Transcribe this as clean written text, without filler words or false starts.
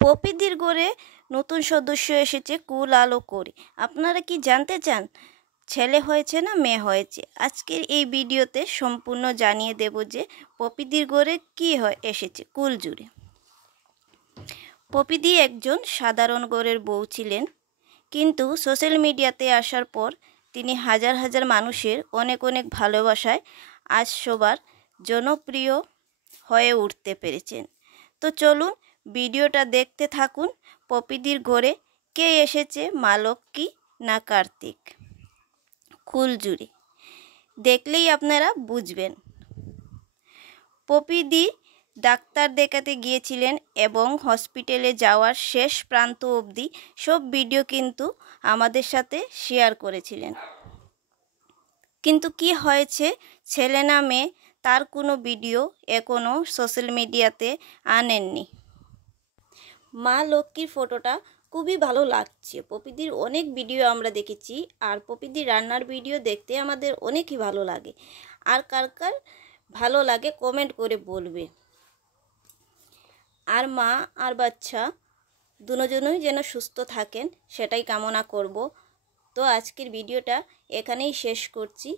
পপিদির ঘরে নতুন সদস্য এসেছে কুল আলো করে। আপনারা কি জানতে চান ছেলে হয়েছে না মেয়ে হয়েছে? আজকের এই ভিডিওতে সম্পূর্ণ জানিয়ে দেব যে পপিদির ঘরে কি এসেছে কুল জুড়ে। পপিদি একজন সাধারণ ঘরের বউ ছিলেন, কিন্তু সোশ্যাল মিডিয়াতে আসার পর তিনি হাজার হাজার মানুষের অনেক অনেক ভালোবাসায় আজ সবার জনপ্রিয় হয়ে উঠতে পেরেছেন। তো চলুন ভিডিওটা দেখতে থাকুন। পপিদির ঘরে কে এসেছে, মা লক্ষ্মী না কার্তিক? কুল জুড়ে দেখলেই আপনারা বুঝবেন। পপিদি ডাক্তার দেখাতে গিয়েছিলেন এবং হসপিটালে যাওয়ার শেষ প্রান্ত অবধি সব ভিডিও কিন্তু আমাদের সাথে শেয়ার করেছিলেন। কিন্তু কি হয়েছে, ছেলে না মেয়ে তার কোনো ভিডিও এখনও সোশ্যাল মিডিয়াতে আনেননি। মা লক্ষ্মীর ফটোটা খুবই ভালো লাগছে। পপিদির অনেক ভিডিও আমরা দেখেছি, আর পপিদির রান্নার ভিডিও দেখতে আমাদের অনেকই ভালো লাগে। আর কার কার ভালো লাগে কমেন্ট করে বলবে। আর মা আর বাচ্চা দুজনই যেন সুস্থ থাকেন সেটাই কামনা করব। তো আজকের ভিডিওটা এখানেই শেষ করছি।